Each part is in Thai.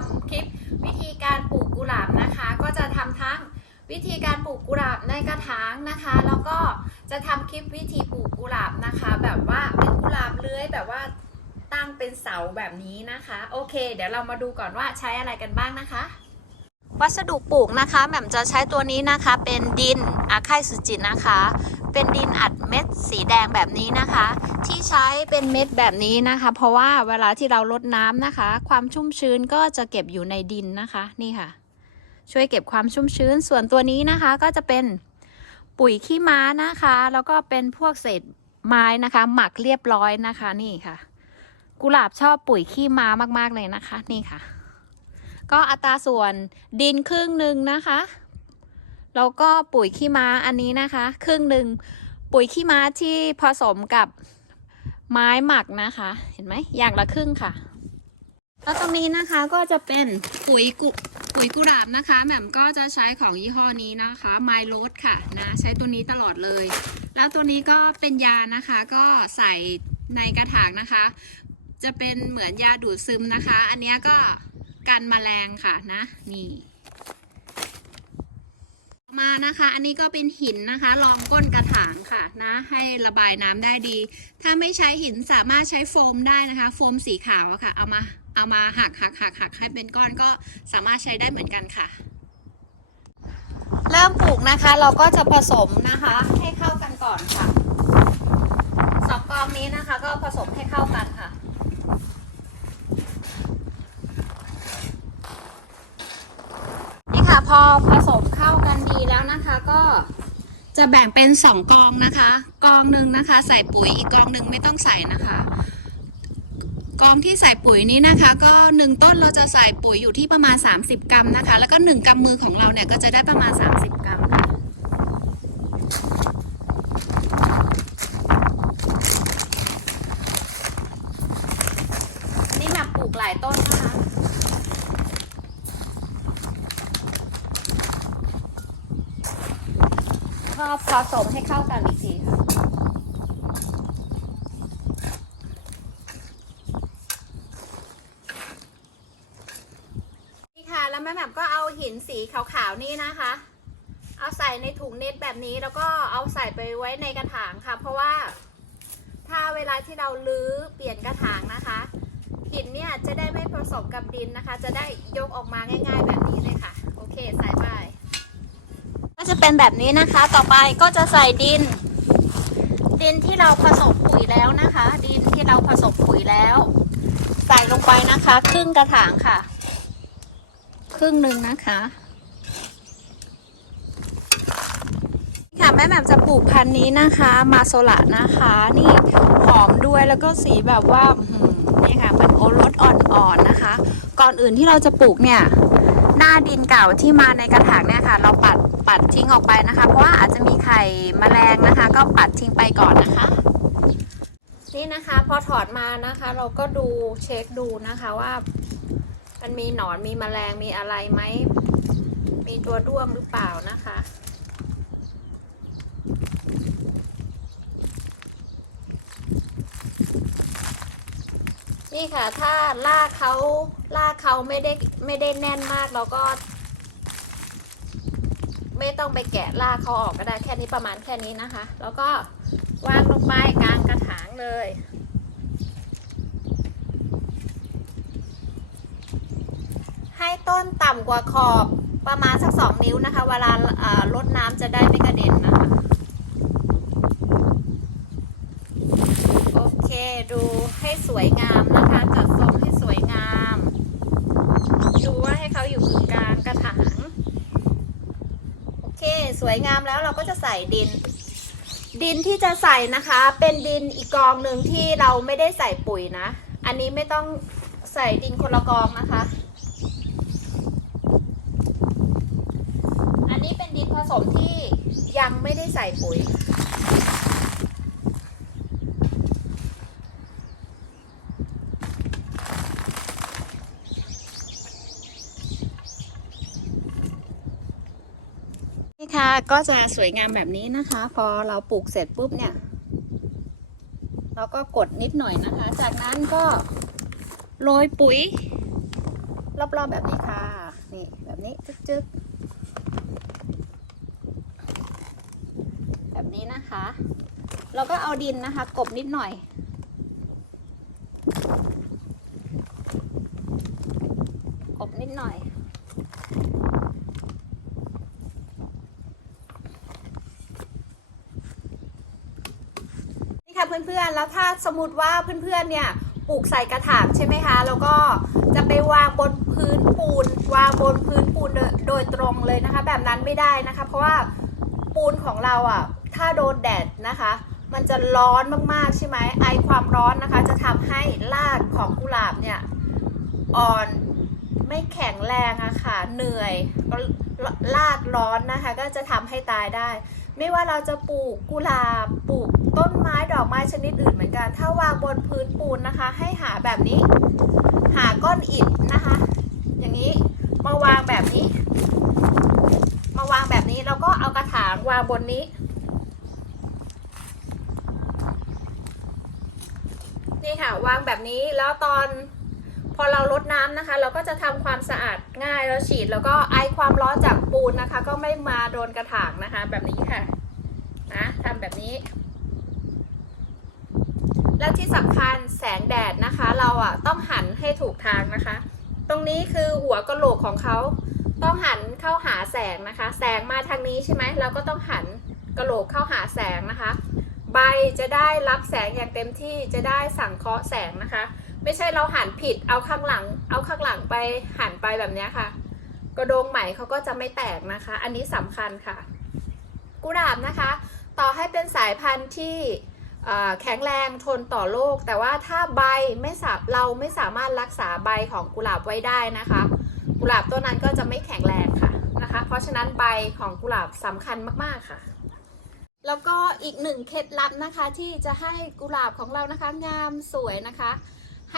ำคลิปวิธีการปลูกกุหลาบนะคะ ก็จะทำทั้งวิธีการปลูกกุหลาบในกระถางนะคะ แล้วก็จะทำคลิปวิธีปลูกกุหลาบนะคะ แบบว่าเป็นกุหลาบเลื้อยแบบว่าตั้งเป็นเสาแบบนี้นะคะ โอเค เดี๋ยวเรามาดูก่อนว่าใช้อะไรกันบ้างนะคะ วัสดุปลูกนะคะแหม่มจะใช้ตัวนี้นะคะ เป็นดินอาไคสุจินะคะ เป็นดินอัดเม็ดสีแดงแบบนี้นะคะ ที่ใช้เป็นเม็ดแบบนี้นะคะ เพราะว่าเวลาที่เราลดน้ำนะคะ ความชุ่มชื้นก็จะเก็บอยู่ในดินนะคะนี่ค่ะ ช่วยเก็บความชุ่มชื้นส่วนตัวนี้นะคะก็จะเป็นปุ๋ยขี้ม้านะคะ แล้วก็เป็นพวกเศษไม้นะคะ หมักเรียบร้อยนะคะนี่ค่ะ กุหลาบชอบปุ๋ยขี้ม้ามากๆเลยนะคะ นี่ค่ะ ก็อัตราส่วนดินครึ่งหนึ่งนะคะ แล้วก็ปุ๋ยขี้ม้าอันนี้นะคะ ครึ่งหนึ่งปุ๋ยขี้ม้าที่ผสมกับไม้หมักนะคะ เห็นไหมอย่างละครึ่งค่ะ แล้วตรงนี้นะคะก็จะเป็นปุ๋ยกุปุ๋ยกุหลาบนะคะแหม่มก็จะใช้ของยี่ห้อนี้นะคะไมโลดค่ะนะใช้ตัวนี้ตลอดเลย แล้วตัวนี้ก็เป็นยานะคะ ก็ใส่ในกระถางนะคะ จะเป็นเหมือนยาดูดซึมนะคะ อันนี้ก็ กันแมลงค่ะนะ นี่มานะคะ อันนี้ก็เป็นหินนะคะรองก้นกระถางค่ะนะให้ระบายน้ำได้ดี ถ้าไม่ใช้หินสามารถใช้โฟมได้นะคะ โฟมสีขาวอะค่ะ เอามาเอามาหักหักหักหักให้เป็นก้อนก็สามารถใช้ได้เหมือนกันค่ะ เริ่มปลูกนะคะ เราก็จะผสมนะคะ ให้เข้ากันก่อนค่ะสองกองนี้นะคะ ก็ผสมให้เข้ากันค่ะ นี่ค่ะ พอผสมเข้ากันดีแล้วนะคะ ก็จะแบ่งเป็นสองกองนะคะ กองหนึ่งนะคะ ใส่ปุ๋ยอีกกองหนึ่งไม่ต้องใส่นะคะ กองที่ใส่ปุ๋ยนี้นะคะ ก็หนึ่งต้นเราจะใส่ปุ๋ยอยู่ที่ประมาณ 30 กรัมนะคะ แล้วก็หนึ่งกำมือของเราเนี่ยก็จะได้ประมาณ 30 กรัมค่ะอันนี้แบบปลูกหลายต้นนะคะ ก็ ผสมให้เข้ากันอีกทีค่ะนี่ค่ะแล้วแม่แหม่มก็เอาหินสีขาวๆนี่นะคะ เอาใส่ในถุงเน็ตแบบนี้แล้วก็เอาใส่ไปไว้ในกระถางค่ะ เพราะว่าถ้าเวลาที่เราลื้อเปลี่ยนกระถางนะคะหินเนี่ยจะได้ไม่ผสมกับดินนะคะ จะได้ยกออกมาง่าย ๆ แบบนี้เลยค่ะ โอเคใส่ จะเป็นแบบนี้นะคะ ต่อไปก็จะใส่ดิน ดินที่เราผสมปุ๋ยแล้วนะคะ ดินที่เราผสมปุ๋ยแล้ว ใส่ลงไปนะคะ ครึ่งกระถางค่ะ ครึ่งหนึ่งนะคะค่ะแม่แหม่มจะปลูกพันธุ์นี้นะคะ มาโซละนะคะ นี่หอมด้วยแล้วก็สีแบบว่าหือนี่ค่ะเป็นโอรสอ่อนๆนะคะ ก่อนอื่นที่เราจะปลูกเนี่ย หน้าดินเก่าที่มาในกระถางเนี่ยค่ะ เราปัด ปัดทิ้งออกไปนะคะ เพราะว่าอาจจะมีไข่แมลงนะคะ ก็ปัดทิ้งไปก่อนนะคะ นี่นะคะพอถอดมานะคะ เราก็ดูเช็คดูนะคะว่า มันมีหนอนมีแมลงมีอะไรไหมมีตัวด้วงหรือเปล่านะคะนี่ค่ะ ถ้าลากเขาลากเขาไม่ได้ไม่ได้แน่นมากเราก็ ไม่ต้องไปแกะลากเขาออกก็ได้แค่นี้ประมาณแค่นี้นะคะ แล้วก็วางลงไปกลางกระถางเลย ให้ต้นต่ำกว่าขอบประมาณสักสองนิ้วนะคะ เวลาลดน้ำจะได้ไม่กระเด็นนะคะ โอเคดูให้สวยงามนะคะ จัดทรงให้สวยงาม ดูว่าให้เขาอยู่กลางกระถาง วยงามแล้วเราก็จะใส่ดิน ดินที่จะใส่นะคะ เป็นดินอีกกองหนึ่งที่เราไม่ได้ใส่ปุ๋ยนะ อันนี้ไม่ต้องใส่ดินคนละกองนะคะ อันนี้เป็นดินผสมที่ยังไม่ได้ใส่ปุ๋ย ก็จะสวยงามแบบนี้นะคะ พอเราปลูกเสร็จปุ๊บเนี่ย เราก็กดนิดหน่อยนะคะ จากนั้นก็โรยปุ๋ย รอบๆแบบนี้ค่ะ นี่แบบนี้จึ๊กๆแบบนี้นะคะ เราก็เอาดินนะคะ กบนิดหน่อย กบนิดหน่อย นี่ค่ะเพื่อนๆ แล้วถ้าสมมติว่าเพื่อนๆ เนี่ยปลูกใส่กระถางใช่ไหมคะ แล้วก็จะไปวางบนพื้นปูน วางบนพื้นปูนโดยตรงเลยนะคะ แบบนั้นไม่ได้นะคะ เพราะว่าปูนของเราอะ ถ้าโดนแดดนะคะ มันจะร้อนมากๆใช่ไหมไอความร้อนนะคะ จะทำให้รากของกุหลาบเนี่ยอ่อนไม่แข็งแรงอะค่ะ เหนื่อยรากร้อนนะคะ ก็จะทำให้ตายได้ ไม่ว่าเราจะปลูกกุหลาบปลูกต้นไม้ดอกไม้ชนิดอื่นเหมือนกัน ถ้าวางบนพื้นปูนนะคะ ให้หาแบบนี้ หาก้อนอิฐนะคะ อย่างนี้มาวางแบบนี้ มาวางแบบนี้แล้วก็เอากระถางวางบนนี้ นี่ค่ะวางแบบนี้แล้วตอน พอเราลดน้ำนะคะ เราก็จะทำความสะอาดง่ายแล้วฉีด แล้วก็ไอความร้อนจากปูนนะคะ ก็ไม่มาโดนกระถางนะคะ แบบนี้ค่ะนะทำแบบนี้ แล้วที่สำคัญแสงแดดนะคะ เราอะต้องหันให้ถูกทางนะคะ ตรงนี้คือหัวกระโหลกของเขาต้องหันเข้าหาแสงนะคะ แสงมาทางนี้ใช่ไหมเราก็ต้องหันกระโหลกเข้าหาแสงนะคะ ใบจะได้รับแสงอย่างเต็มที่จะได้สังเคราะห์แสงนะคะ ไม่ใช่เราหันผิดเอาข้างหลัง เอาข้างหลังไปหันไปแบบนี้ค่ะ กระโดงไหมเขาก็จะไม่แตกนะคะ อันนี้สำคัญค่ะ กุหลาบนะคะ ต่อให้เป็นสายพันธุ์ที่แข็งแรงทนต่อโรคแต่ว่าถ้าใบไม่สาเราไม่สามารถรักษาใบของกุหลาบไว้ได้นะคะ กุหลาบต้นนั้นก็จะไม่แข็งแรงค่ะนะคะ เพราะฉะนั้นใบของกุหลาบสำคัญมากๆค่ะ แล้วก็อีกหนึ่งเคล็ดลับนะคะที่จะให้กุหลาบของเรานะคะงามสวยนะคะ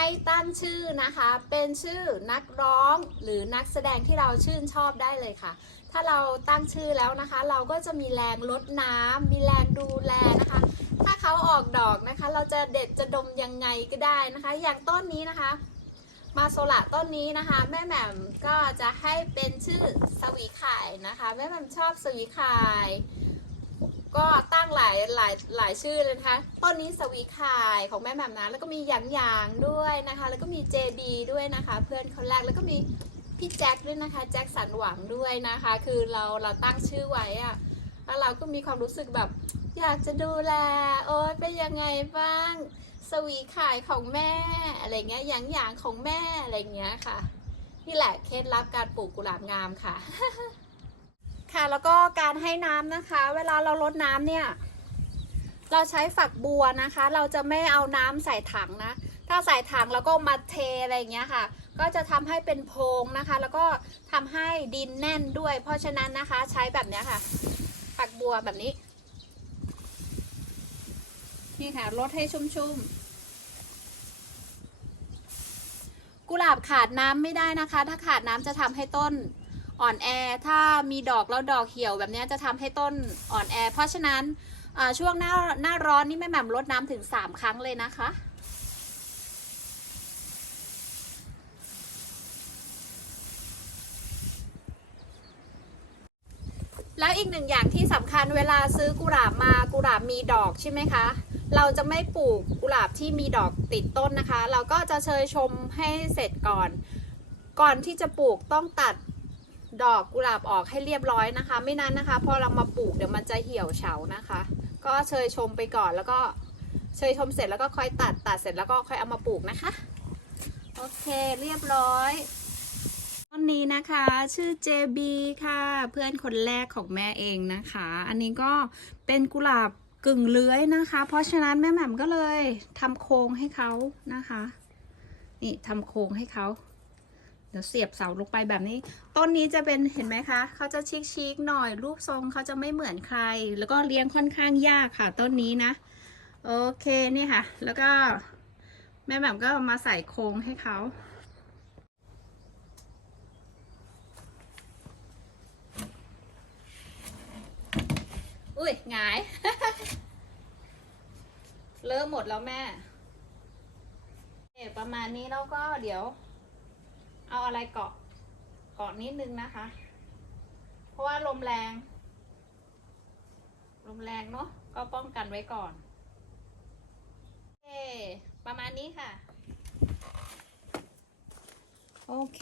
ให้ตั้งชื่อนะคะ เป็นชื่อนักร้องหรือนักแสดงที่เราชื่นชอบได้เลยค่ะ ถ้าเราตั้งชื่อแล้วนะคะ เราก็จะมีแรงลดน้ำมีแรงดูแลนะคะ ถ้าเขาออกดอกนะคะ เราจะเด็ดจะดมยังไงก็ได้นะคะ อย่างต้นนี้นะคะ มาโซละต้นนี้นะคะ แม่แหม่มก็จะให้เป็นชื่อสวีขายนะคะ แม่แหม่มชอบสวีขาย ก็ตั้งหลายหลายหลายชื่อเลยนะคะ ต้นนี้สวีขายของแม่แหม่มนะแล้วก็มีหยางหยางด้วยนะคะ แล้วก็มีเจบีด้วยนะคะ เพื่อนคนแรกแล้วก็มีพี่แจ็คด้วยนะคะแจ็คสันหวังด้วยนะคะ คือเราเราตั้งชื่อไว้อะแล้วเราก็มีความรู้สึกแบบอยากจะดูแล โอ้ยเป็นยังไงบ้าง สวีขายของแม่อะไรเงี้ยหยางหยางของแม่อะไรเงี้ยค่ะ นี่แหละเคล็ดลับการปลูกกุหลาบงามค่ะ ค่ะแล้วก็การให้น้ำนะคะ เวลาเราลดน้ำเนี่ย เราใช้ฝักบัวนะคะ เราจะไม่เอาน้ำใส่ถังนะ ถ้าใส่ถังแล้วก็มาเทอะไรอย่างเงี้ยค่ะ ก็จะทำให้เป็นโพรงนะคะ แล้วก็ทำให้ดินแน่นด้วย เพราะฉะนั้นนะคะใช้แบบเนี้ยค่ะ ฝักบัวแบบนี้ นี่ค่ะลดให้ชุ่มๆกุหลาบขาดน้ำไม่ได้นะคะ ถ้าขาดน้ำจะทำให้ต้น อ่อนแอ ถ้ามีดอกแล้วดอกเหี่ยวแบบนี้จะทำให้ต้นอ่อนแอ เพราะฉะนั้นช่วงหน้าหน้าร้อนนี่แม่แหม่มลดน้ำถึง 3 ครั้งเลยนะคะ แล้วอีกหนึ่งอย่างที่สำคัญเวลาซื้อกุหลาบมากุหลาบมีดอกใช่ไหมคะเราจะไม่ปลูกกุหลาบที่มีดอกติดต้นนะคะ เราก็จะเชยชมให้เสร็จก่อน ก่อนที่จะปลูกต้องตัด ดอกกุหลาบออกให้เรียบร้อยนะคะ ไม่นั้นนะคะ พอเรามาปลูกเดี๋ยวมันจะเหี่ยวเฉานะคะ ก็เชยชมไปก่อนแล้วก็เชยชมเสร็จแล้วก็ค่อยตัดตัดเสร็จแล้วก็ค่อยเอามาปลูกนะคะ โอเคเรียบร้อยต้นนี้นะคะชื่อ JB ค่ะ เพื่อนคนแรกของแม่เองนะคะ อันนี้ก็เป็นกุหลาบกึ่งเลื้อยนะคะ เพราะฉะนั้นแม่แหม่มก็เลยทำโครงให้เขานะคะ นี่ทำโครงให้เขา เดี๋ยวเสียบเสาลงไปแบบนี้ ต้นนี้จะเป็นเห็นไหมคะ เขาจะชิคๆหน่อย รูปทรงเขาจะไม่เหมือนใคร แล้วก็เลี้ยงค่อนข้างยากค่ะ ต้นนี้นะ โอเคนี่ค่ะ แล้วก็แม่แหม่มก็มาใส่โครงให้เขาอุ้ยหงาย เริ่มหมดแล้วแม่ประมาณนี้แล้วก็เดี๋ยว เอาอะไรเกาะเกาะนิดนึงนะคะ เพราะว่าลมแรง ลมแรงเนาะก็ป้องกันไว้ก่อนโอเคประมาณนี้ค่ะ โอเค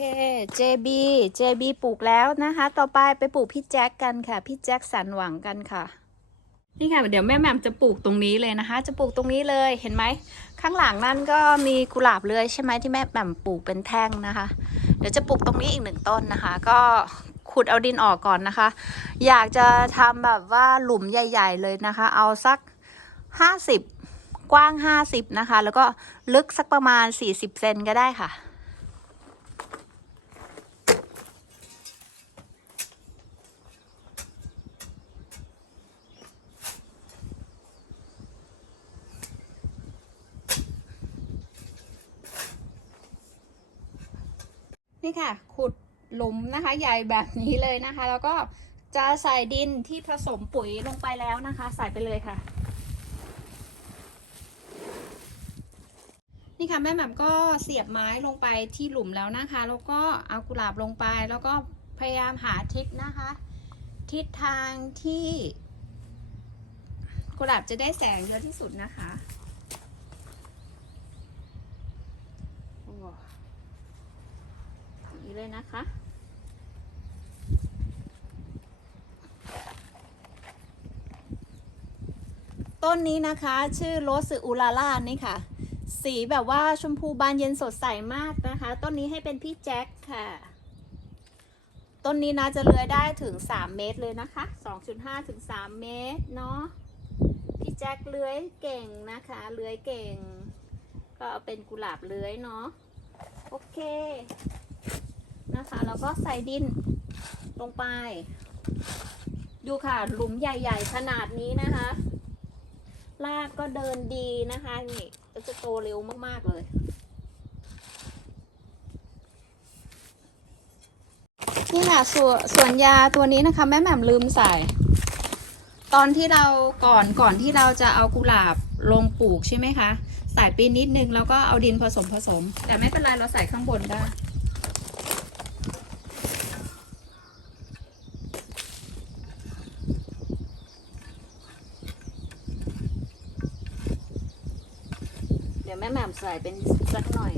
JB JB ปลูกแล้วนะคะ ต่อไปไปปลูกพี่แจ็คกันค่ะ พี่แจ็คสันหวังกันค่ะ นี่ค่ะเดี๋ยวแม่แหม่มจะปลูกตรงนี้เลยนะคะ จะปลูกตรงนี้เลยเห็นไหมข้างหลังนั่นก็มีกุหลาบเลยใช่ไหมที่แม่แหม่มปลูกเป็นแท่งนะคะ เดี๋ยวจะปลูกตรงนี้อีกหนึ่งต้นนะคะ ก็ขุดเอาดินออกก่อนนะคะ อยากจะทำแบบว่าหลุมใหญ่ ๆ เลยนะคะ เอาสักห้าสิบกว้างห้าสิบนะคะ แล้วก็ลึกสักประมาณสี่สิบเซนก็ได้ค่ะ นี่ค่ะ ขุด หลุมนะคะใหญ่แบบนี้เลยนะคะ แล้วก็จะใส่ดินที่ผสมปุ๋ยลงไปแล้วนะคะ ใส่ไปเลยค่ะ นี่ค่ะแม่แหม่มก็เสียบไม้ลงไปที่หลุมแล้วนะคะ แล้วก็เอากุหลาบลงไป แล้วก็พยายามหาทิศนะคะ ทิศทางที่กุหลาบจะได้แสงเยอะที่สุดนะคะโอ้อย่างนี้เลยนะคะ ต้นนี้นะคะ ชื่อโรสอูลาล่านี่ค่ะ สีแบบว่าชมพูบานเย็นสดใสมากนะคะ ต้นนี้ให้เป็นพี่แจ็คค่ะ ต้นนี้นะจะเลื้อยได้ถึง 3 เมตรเลยนะคะ 2.5 ถึง 3 เมตรเนาะพี่แจ็คเลื้อยเก่งนะคะเลื้อยเก่ง ก็เอาเป็นกุหลาบเลื้อยเนาะโอเคนะคะแล้วก็ใส่ดินลงไป ดูค่ะหลุมใหญ่ ๆ ขนาดนี้นะคะ รากก็เดินดีนะคะนี่ก็จะโตเร็วมากๆเลยนี่ค่ะสวนสวนยาตัวนี้นะคะ แม่แหม่มลืมใส่ ตอนที่เราก่อนก่อนที่เราจะเอากุหลาบลงปลูกใช่ไหมคะ ใส่ไปนิดนึงแล้วก็เอาดินผสมผสม แต่ไม่เป็นไรเราใส่ข้างบนได้ เดี๋ยวแม่แหม่ม ใส่เป็นสักหน่อย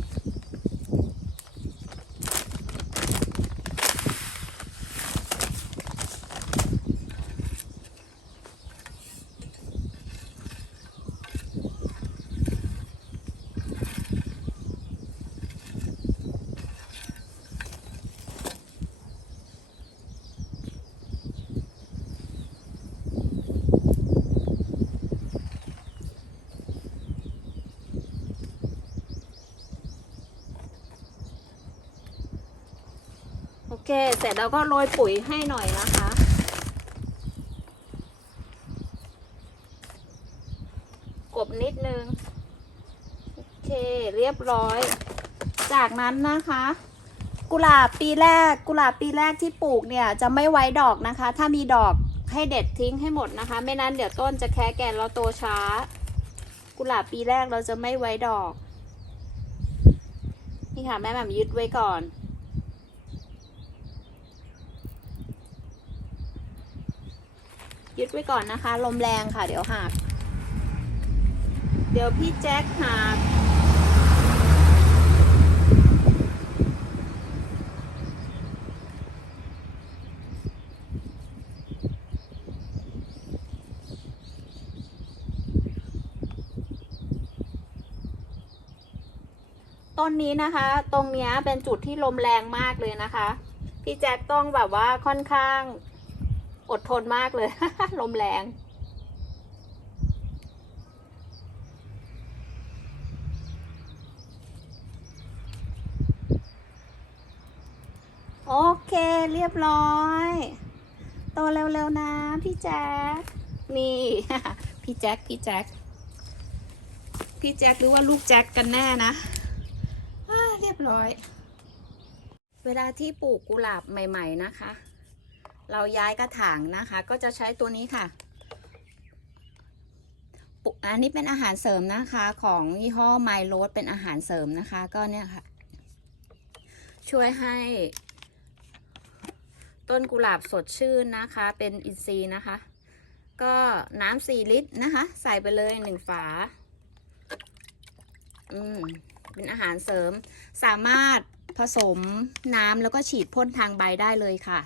โอ เคเสร็จแล้วก็โรยปุ๋ยให้หน่อยนะคะ กบนิดนึงโอเคเรียบร้อย จากนั้นนะคะ กุหลาบปีแรก กุหลาบปีแรกที่ปลูกเนี่ยจะไม่ไว้ดอกนะคะ ถ้ามีดอกให้เด็ดทิ้งให้หมดนะคะ ไม่นั้นเดี๋ยวต้นจะแค่แก่นแล้วโตช้า กุหลาบปีแรกเราจะไม่ไว้ดอก นี่ค่ะแม่แม่มยึดไว้ก่อน ยึดไว้ก่อนนะคะ ลมแรงค่ะ เดี๋ยวหัก เดี๋ยวพี่แจ็คหักต้นนี้นะคะ ตรงเนี้ยเป็นจุดที่ลมแรงมากเลยนะคะ พี่แจ็คต้องแบบว่าค่อนข้าง อดทนมากเลย ลมแรง โอเคเรียบร้อย โตเร็วๆนะพี่แจ็คนี่ พี่แจ็คพี่แจ็คพี่แจ็คหรือว่าลูกแจ็คกันแน่นะเรียบร้อย เวลาที่ปลูกกุหลาบใหม่ ๆ นะคะ เราย้ายกระถางนะคะ ก็จะใช้ตัวนี้ค่ะปุอันนี้เป็นอาหารเสริมนะคะ ของยี่ห้อไมโลดเป็นอาหารเสริมนะคะ ก็เนี่ยค่ะ ช่วยให้ต้นกุหลาบสดชื่นนะคะ เป็นอินทรีย์นะคะ ก็น้ำสี่ลิตรนะคะ ใส่ไปเลยหนึ่งฝา อืม เป็นอาหารเสริม สามารถผสมน้ำแล้วก็ฉีดพ่นทางใบได้เลยค่ะ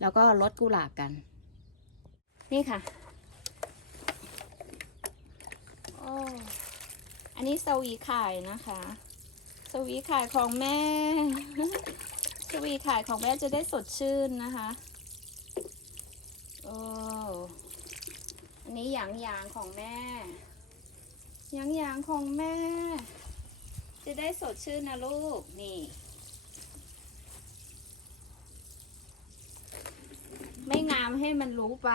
แล้วก็ลดกุหลาบกัน นี่ค่ะโอ้อันนี้สวีข่นะคะ สวีข่ของแม่ สวีข่ของแม่จะได้สดชื่นนะคะโอ้อันนี้หยางหยางของแม่ หยางหยางของแม่ จะได้สดชื่นนะลูก นี่ ไม่งาให้มันรู้ไป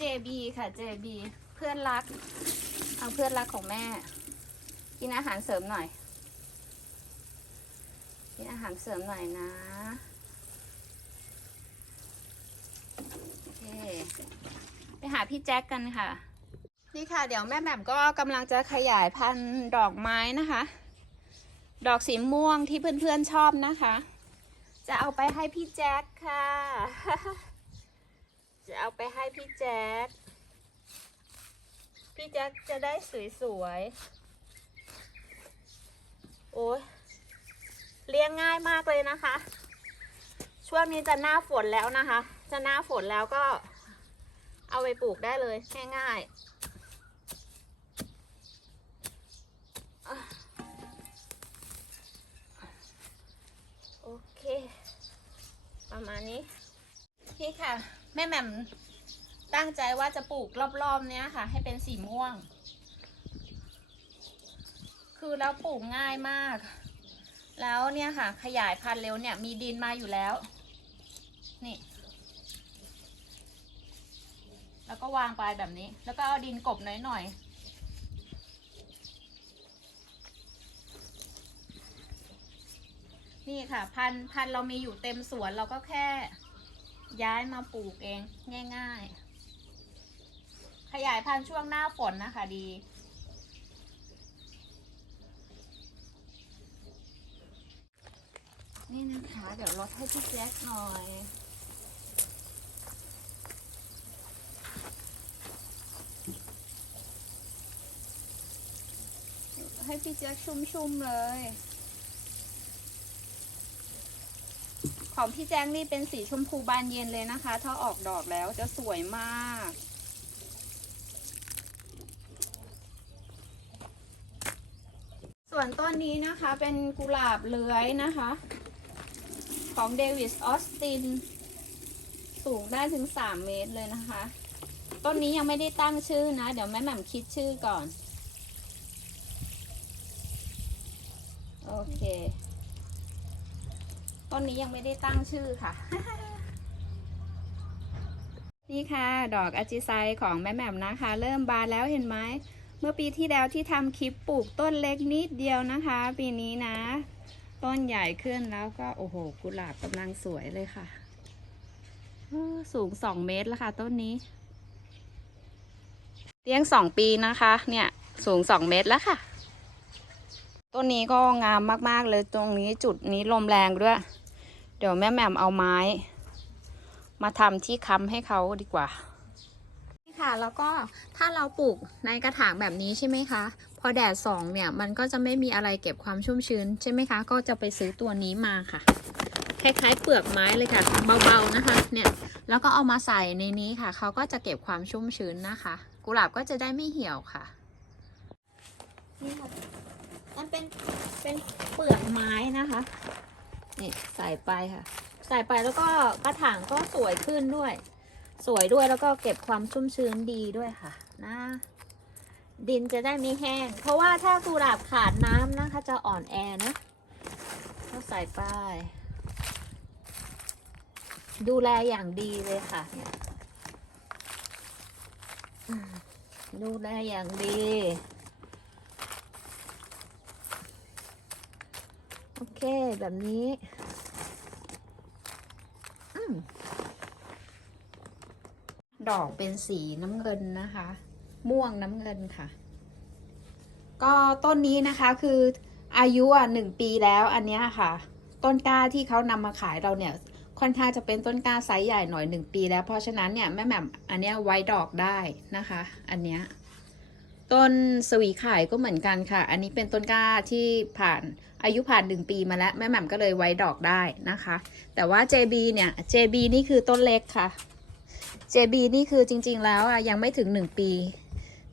JB ค่ะ JB เพื่อนรัก เอาเพื่อนรักของแม่ กินอาหารเสริมหน่อย กินอาหารเสริมหน่อยนะโอเคไปหาพี่แจ็คกันค่ะ นี่ค่ะ เดี๋ยวแม่แหม่มก็กำลังจะขยายพันธุ์ดอกไม้นะคะ ดอกสีม่วงที่เพื่อนๆชอบนะคะ จะเอาไปให้พี่แจ็คค่ะ จะเอาไปให้พี่แจ็ค พี่แจ็คจะได้สวยๆ โอ้ยเลี้ยงง่ายมากเลยนะคะ ช่วงนี้จะหน้าฝนแล้วนะคะ จะหน้าฝนแล้วก็เอาไปปลูกได้เลยง่ายๆโอเค ประมาณนี้พี่ค่ะ แม่แหม่มตั้งใจว่าจะปลูกรอบๆเนี้ยค่ะ ให้เป็นสีม่วง คือแล้วปลูกง่ายมาก แล้วเนี่ยค่ะ ขยายพันธุ์เร็วเนี่ยมีดินมาอยู่แล้ว นี่ แล้วก็วางไปแบบนี้ แล้วก็เอาดินกบหน่อยๆ นี่ค่ะพันพันเรามีอยู่เต็มสวนเราก็แค่ย้ายมาปลูกเองง่าย ๆ ขยายพันธุ์ช่วงหน้าฝนนะคะดี นี่นะคะ เดี๋ยวลดให้พี่แจ็คหน่อยให้พี่แจ็คชุ่มๆเลย ของพี่แจ็คนี่เป็นสีชมพูบานเย็นเลยนะคะ ถ้าออกดอกแล้วจะสวยมาก ส่วนต้นนี้นะคะเป็นกุหลาบเลื้อยนะคะ ของเดวิสออสติน สูงได้ถึง 3 เมตรเลยนะคะ ต้นนี้ยังไม่ได้ตั้งชื่อนะ เดี๋ยวแม่แหม่มคิดชื่อก่อน โอเค ต้นนี้ยังไม่ได้ตั้งชื่อค่ะ นี่ค่ะ ดอกอาจิไซของแม่แหม่มนะคะ เริ่มบานแล้วเห็นไหม เมื่อปีที่แล้วที่ทำคลิปปลูกต้นเล็กนิดเดียวนะคะ ปีนี้นะ ต้นใหญ่ขึ้นแล้วก็โอ้โหกุหลาบกำลังสวยเลยค่ะ สูงสองเมตรแล้วค่ะ ต้นนี้เลี้ยงสองปีนะคะ เนี่ยสูงสองเมตรแล้วค่ะ ต้นนี้ก็งามมาก ๆ เลยตรงนี้จุดนี้ลมแรงด้วย เดี๋ยวแม่แหม่มเอาไม้ มาทำที่ค้ำให้เขาดีกว่านี่ค่ะแล้วก็ถ้าเราปลูกในกระถางแบบนี้ใช่ไหมคะ พอแดดส่องเนี่ยมันก็จะไม่มีอะไรเก็บความชุ่มชื้นใช่ไหมคะ ก็จะไปซื้อตัวนี้มาค่ะ คล้ายๆเปลือกไม้เลยค่ะเบาๆนะคะเนี่ยแล้วก็เอามาใส่ในนี้ค่ะเขาก็จะเก็บความชุ่มชื้นนะคะ กุหลาบก็จะได้ไม่เหี่ยวค่ะนี่ค่ะมันเป็นเป็นเปลือกไม้นะคะ นี่ใส่ไปค่ะใส่ไปแล้วก็กระถางก็สวยขึ้นด้วย สวยด้วยแล้วก็เก็บความชุ่มชื้นดีด้วยค่ะนะดินจะได้ไม่แห้ง เพราะว่าถ้ากุหลาบขาดน้ำนะคะ จะอ่อนแอนะก็ใส่ไปดูแลอย่างดีเลยค่ะเนี่ยดูแลอย่างดี โอเค แบบนี้ ดอกเป็นสีน้ำเงินนะคะ ม่วงน้ำเงินค่ะ ก็ต้นนี้นะคะคืออายุอะหนึ่งปีแล้วอันเนี้ยค่ะ ต้นกล้าที่เขานำมาขายเราเนี่ย ค่อนข้างจะเป็นต้นกล้าไซส์ใหญ่หน่อยหนึ่งปีแล้วเพราะฉะนั้นเนี่ยแม่แหม่มอันเนี้ยไว้ดอกได้นะคะ อันเนี้ย ต้นสวีไข่ก็เหมือนกันค่ะ อันนี้เป็นต้นกล้าที่ผ่านอายุผ่านหนึ่งปีมาแล้ว แม่แหม่มก็เลยไว้ดอกได้นะคะ แต่ว่า JB เนี่ย JB นี่คือต้นเล็กค่ะ JB นี่คือจริง ๆ แล้วอะยังไม่ถึงหนึ่งปี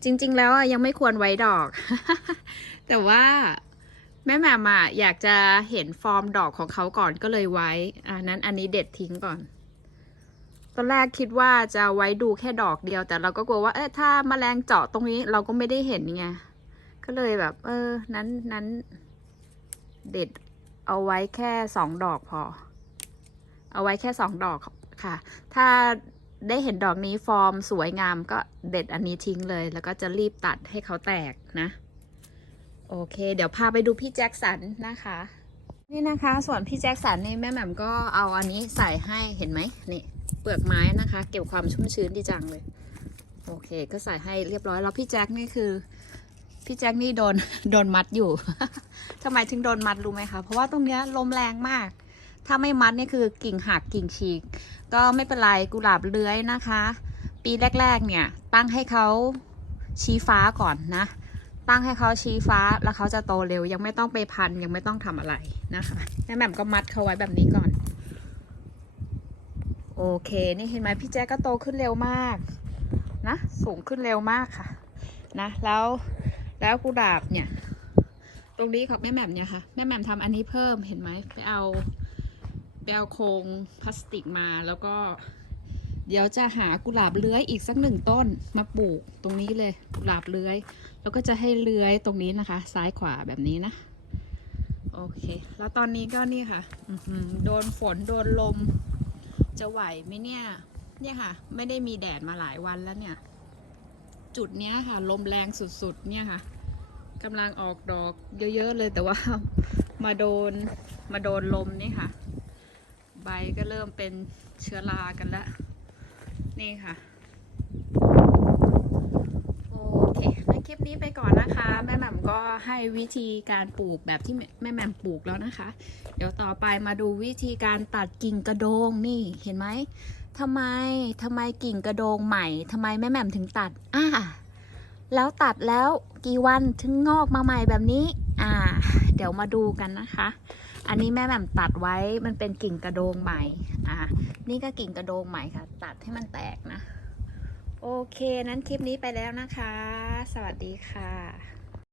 จริง ๆ แล้วอะยังไม่ควรไว้ดอก แต่ว่าแม่แหม่มอะอยากจะเห็นฟอร์มดอกของเขาก่อนก็เลยไว้อ่านั้นอันนี้เด็ดทิ้งก่อน ตอนแรกคิดว่าจะไว้ดูแค่ดอกเดียว แต่เราก็กลัวว่าเออถ้าแมลงเจาะตรงนี้เราก็ไม่ได้เห็นไงก็เลยแบบ เออ นั้นนั้น เด็ดเอาไว้แค่สองดอกพอ เอาไว้แค่สองดอกค่ะ ถ้าได้เห็นดอกนี้ฟอร์มสวยงามก็เด็ดอันนี้ทิ้งเลย แล้วก็จะรีบตัดให้เขาแตกนะ โอเค เดี๋ยวพาไปดูพี่แจ็คสันนะคะ นี่นะคะ ส่วนพี่แจ็คสันนี่แม่แหม่มก็เอาอันนี้ใส่ให้เห็นไหมนี่ ปลือกไม้นะคะ เก็บความชุ่มชื้นดีจังเลย โอเค ก็ใส่ให้เรียบร้อยแล้วพี่แจ็คนี่คือ พี่แจ็คนี่โดนโดนมัดอยู่ทำไมถึงโดนมัดรู้ไหมคะเพราะว่าตรงเนี้ยลมแรงมาก ถ้าไม่มัดนี่คือกิ่งหักกิ่งฉีก ก็ไม่เป็นไรกุหลาบเลื้อยนะคะ ปีแรก ๆ เนี่ย ตั้งให้เขาชี้ฟ้าก่อนนะ ตั้งให้เขาชี้ฟ้าแล้วเขาจะโตเร็ว ยังไม่ต้องไปพันยังไม่ต้องทำอะไรนะคะแม่แหม่มก็มัดเขาไว้แบบนี้ก่อน โอเค นี่เห็นไหมพี่แจ๊กก็โตขึ้นเร็วมาก นะ สูงขึ้นเร็วมากค่ะ นะ แล้วแล้วกุหลาบเนี่ย ตรงนี้ของแม่แหม่มเนี่ยค่ะ แม่แหม่มทำอันนี้เพิ่มเห็นไหมไปเอาไปเอาโครงพลาสติกมาแล้วก็ เดี๋ยวจะหากุหลาบเลื้อยอีกสักหนึ่งต้นมาปลูกตรงนี้เลยกุหลาบเลื้อย แล้วก็จะให้เลื้อยตรงนี้นะคะ ซ้ายขวาแบบนี้นะ โอเค แล้วตอนนี้ก็นี่ค่ะโดนฝนโดนลม จะไหวไหมเนี่ย เนี่ยค่ะ ไม่ได้มีแดดมาหลายวันแล้วเนี่ย จุดเนี้ยค่ะ ลมแรงสุดๆ เนี่ยค่ะกำลังออกดอกเยอะๆเลยแต่ว่ามาโดนมาโดนลมนี่ค่ะ ใบก็เริ่มเป็นเชื้อรากันแล้ว นี่ค่ะ โอเคใน คลิปนี้ไปก่อนนะคะ แม่แหม่มก็ให้วิธีการปลูกแบบที่แม่แหม่มปลูกแล้วนะคะ เดี๋ยวต่อไปมาดูวิธีการตัดกิ่งกระโดงนี่เห็นไหมทำไมทำไมกิ่งกระโดงใหม่ทำไมแม่แหม่มถึงตัดอ่าแล้วตัดแล้วกี่วันถึงงอกมาใหม่แบบนี้ อ่า เดี๋ยวมาดูกันนะคะ อันนี้แม่แหม่มตัดไว้มันเป็นกิ่งกระโดงใหม่ อ่า นี่ก็กิ่งกระโดงใหม่ค่ะ ตัดให้มันแตกนะ โอเค นั้นคลิปนี้ไปแล้วนะคะ สวัสดีค่ะ